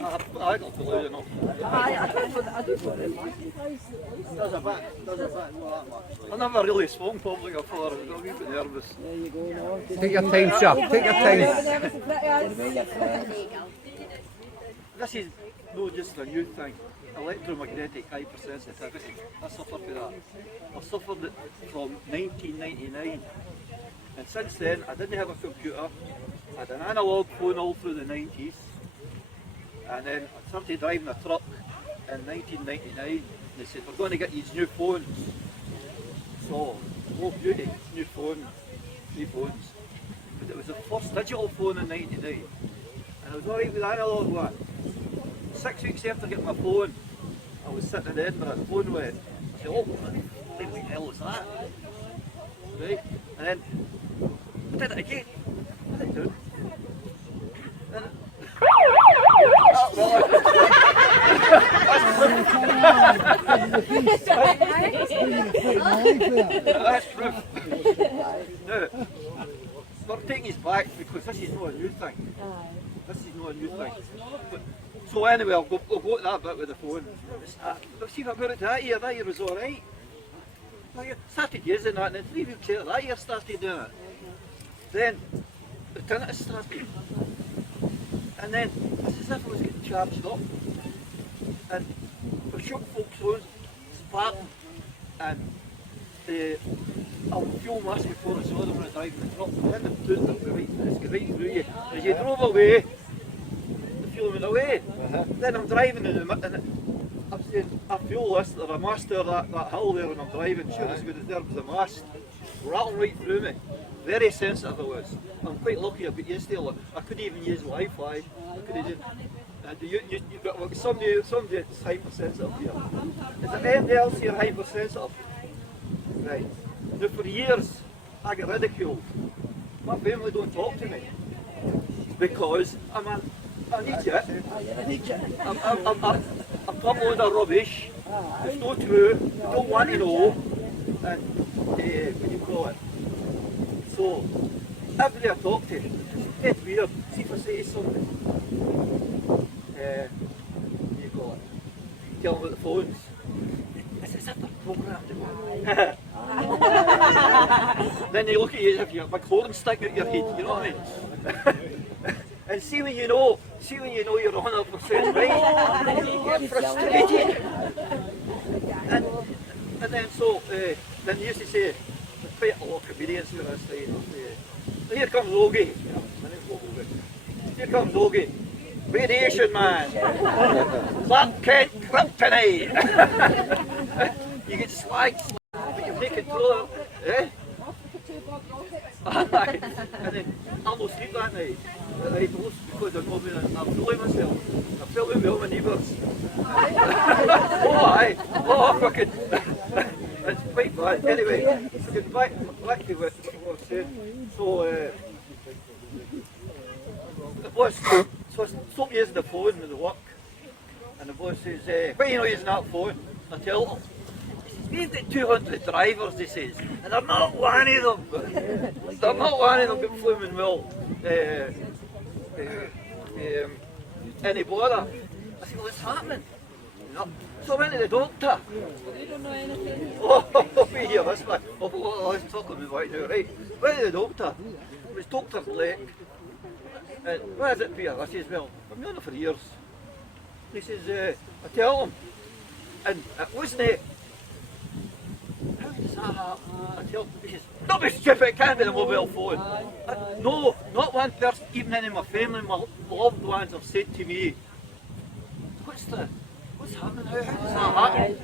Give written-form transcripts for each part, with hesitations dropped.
I got to lose enough. I do for it. Does a bit, not that much. I've never really spoken public before, I was a wee bit nervous. There you go, no. Take your time, sir. Take your time. This is not just a new thing. Electromagnetic hypersensitivity. I suffered with that. I suffered it from 1999. And since then, I didn't have a computer. I had an analogue phone all through the 90s. And then I started driving a truck in 1999. They said, we're going to get these new phones. So, oh beauty, new phone, 3 phones. But it was the first digital phone in 99. And I was alright with the analogue one. 6 weeks after getting my phone, I was sitting in Edinburgh, the phone went. I said, oh, what the hell is that? Right? And then I did it again. What did I do? And that's proof. Now, we're taking this back because this is not a new thing. This is not a new thing. So anyway, we'll go to that bit with the phone. But see about it that year was alright. Started using that and then 3 weeks later that year started doing it. Then the tinnitus started. And then it's as if I was getting charged up. And for shook folks phones, sparking and I'll fuel mask before I saw them when I was driving the truck. And then the tune it's right through you. As you drove away, the fuel went away. Then I'm driving and I'm saying, I fuel this, there's a mast there, that hill there when I'm driving, sure as good as there was a mast. Rattling right through me. Very sensitive I was. I'm quite lucky I got used to it. I couldn't even use Wi-Fi. I couldn't do somebody that's hypersensitive here. Is there anybody else here hypersensitive? Right. Now for years I get ridiculed. My family don't talk to me. Because I'm an idiot. I'm talking loads of rubbish. It's not true. I don't want to know. And what do you call it? So, everybody I talk to, it's weird. See if I say to somebody, what do you call it? Tell them about the phones. It's as if they're programmed. Then they look at you as if you have a big horn sticking out your head, you know what I mean? And see when you know you're 100% right, you get frustrated. And then so, then you used to say, there's quite a lot of comedians here this side. Here comes Logie. My name's Logie. Here comes Logie. Radiation man. Clark Kent kryptonite. You get slagged, but you make it through. Eh? And then I'll not sleep that night. Right, because I'm fooling myself. I'm filming with all my neighbours. Oh aye. Oh fucking. It's quite bad. Anyway, getting back to what I was saying. So the boss stopped using the phone with the work. And the boss says, why are you not using that phone? I tell him. We've got 200 drivers, he says, and they're not one of them. They're not one of them got flumin' well any bother. I said, what's happening? No. So I went to the doctor. You don't know anything. Oh, here, this one. Oh, I was talking about right now, right? Went to the doctor. It was Dr. Blake. And what is it, Peter? I says, well, I've known it for years. He says, I tell him, and it wasn't it. How does that happen? I tell him, he says, don't be stupid, it can't be the mobile phone. No, not one person, even any of my family, my loved ones have said to me, what's happening? How does that happen?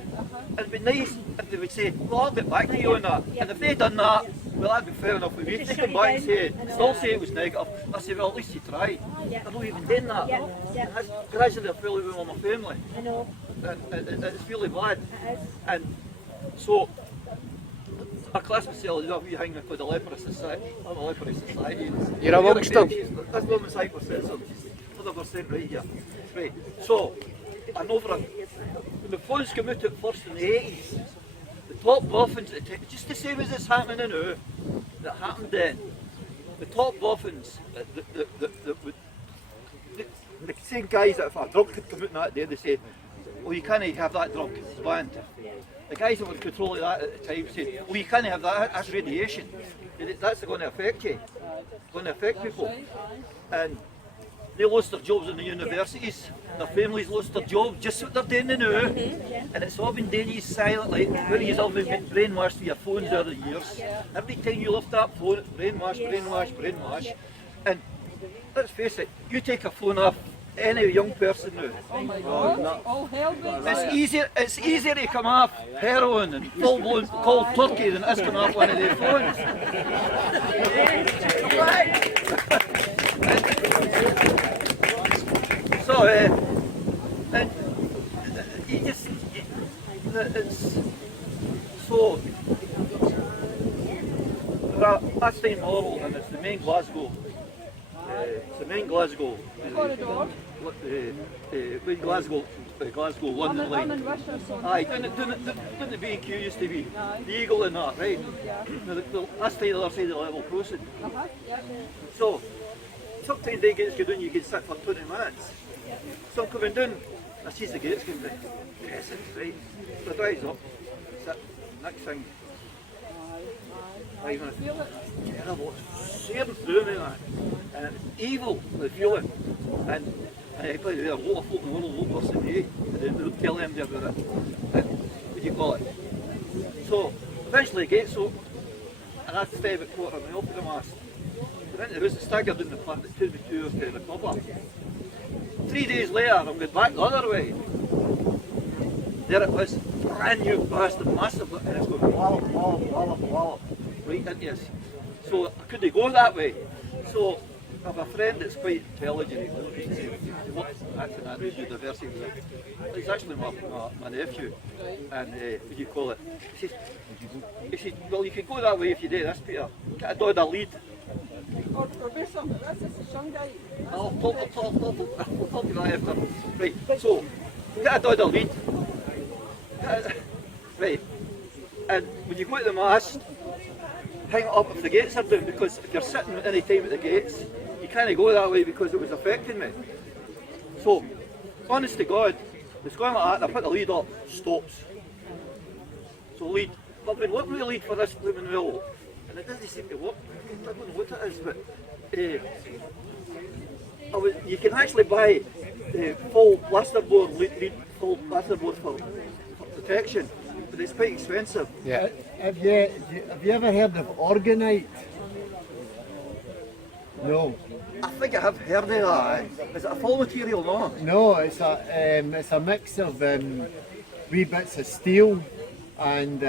It'd be nice if they would say, well, I'll get back to you on that. And if they'd done that, well, that'd be fair enough with me. If they come back and say, still say it was negative, I say, well, at least you tried. They're not even doing that. And that's gradually I feel with all my family. I know. And it's really bad. It is. And so, I class myself as a wee thing called the Leper Society. I'm a Leper Society. You're amongst them. This woman's hypersensitive. 100% right here. Right. So, I know for when the phones came out at first in the 80s, the top boffins, just the same as it's happening now, that happened then. The top boffins, the same guys that if a drug could come out that day, they say, oh, you can't have that drug, it's banned. The guys that were in control of that at the time said, oh, you can't have that, that's radiation. That's going to affect you. It's going to affect people. And they lost their jobs in the universities, their families lost their jobs, just what they're doing now. And it's all been done silently, where you've all been brainwashed with your phones over the years. Every time you lift that phone, it's brainwash, brainwash, brainwash. And let's face it, you take a phone off any young person now. Oh my God, all hell breaks loose. It's easier to come off heroin and full blown cold turkey than it is coming off one of their phones. So, and you just, it's so, that's the model, and it's the main Glasgow. It's the main Glasgow. Corridor. Main Glasgow, London line. I'm in Wish or something. Aye, didn't the B&Q used to be the Eagle and that, right? That's the other side of the level crossing. Yeah. So, sometimes they gates go down, you can sit for 20 minutes. So I'm coming down, I see the gates going down. Yes, right. So I drives up, sit, next thing. 5 minutes. Terrible, searing through me, man. And it's evil, the feeling. And I play there, what a folk in the world, what person you, and they don't tell them about it. And what do you call it? So, eventually the gates open, and I had to stay about 1/4 mile for the mast. I went to the house and staggered in the plant, it took me 2 hours to recover. 3 days later, I'm going back the other way. There it was, brand new bastard, massive, and it's going wallop, wallop, wallop, wallop, right into us. So I couldn't go that way. So I have a friend that's quite intelligent, he works at the university. He's actually my nephew, and what do you call it? He said, well, you can go that way if you do this, Peter. Get a dod a lead. Or be something, that's just a young guy. I'll talk to that after. Right, so, get a dod a lead. Right, and when you go to the mast, hang it up if the gates are down, because if you're sitting any time at the gates, you can't go that way because it was affecting me. So, honest to God, it's going like that, and I put the lead up, stops. So lead, but I've been looking at the lead for this blooming wheel, and it doesn't seem to work. I don't know what it is, but you can actually buy full plasterboard lead, full plasterboard for protection, but it's quite expensive. Yeah. Have you ever heard of orgonite? No. I think I have heard of that. Is it a full material? No, it's a mix of wee bits of steel and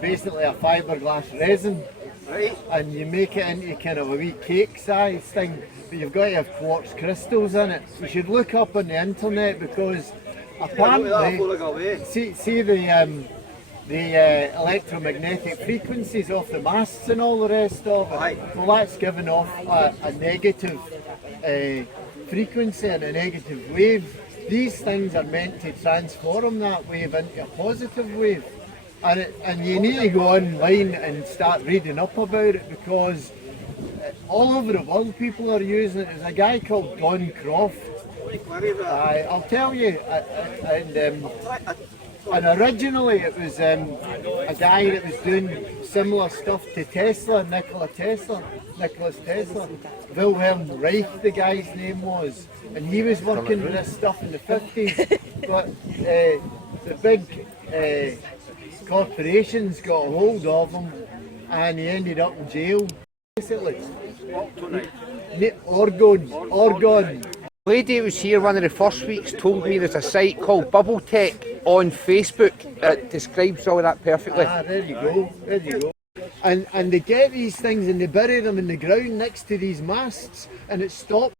basically a fiberglass resin. Right. And you make it into kind of a wee cake size thing, but you've got to have quartz crystals in it. You should look up on the internet because apparently, see the electromagnetic frequencies off the masts and all the rest of it. Aye. Well, that's giving off a negative frequency and a negative wave. These things are meant to transform that wave into a positive wave. And you need to go online and start reading up about it because all over the world people are using it. There's a guy called Don Croft. I'll tell you, and originally it was a guy that was doing similar stuff to Tesla, Nikola Tesla. Wilhelm Reich, the guy's name was, and he was working with this stuff in the 50s, but the big corporations got a hold of him and he ended up in jail, basically. Orgon. The lady who was here one of the first weeks told me there's a site called Bubble Tech on Facebook that describes all that perfectly. There you go. And they get these things and they bury them in the ground next to these masts and it stops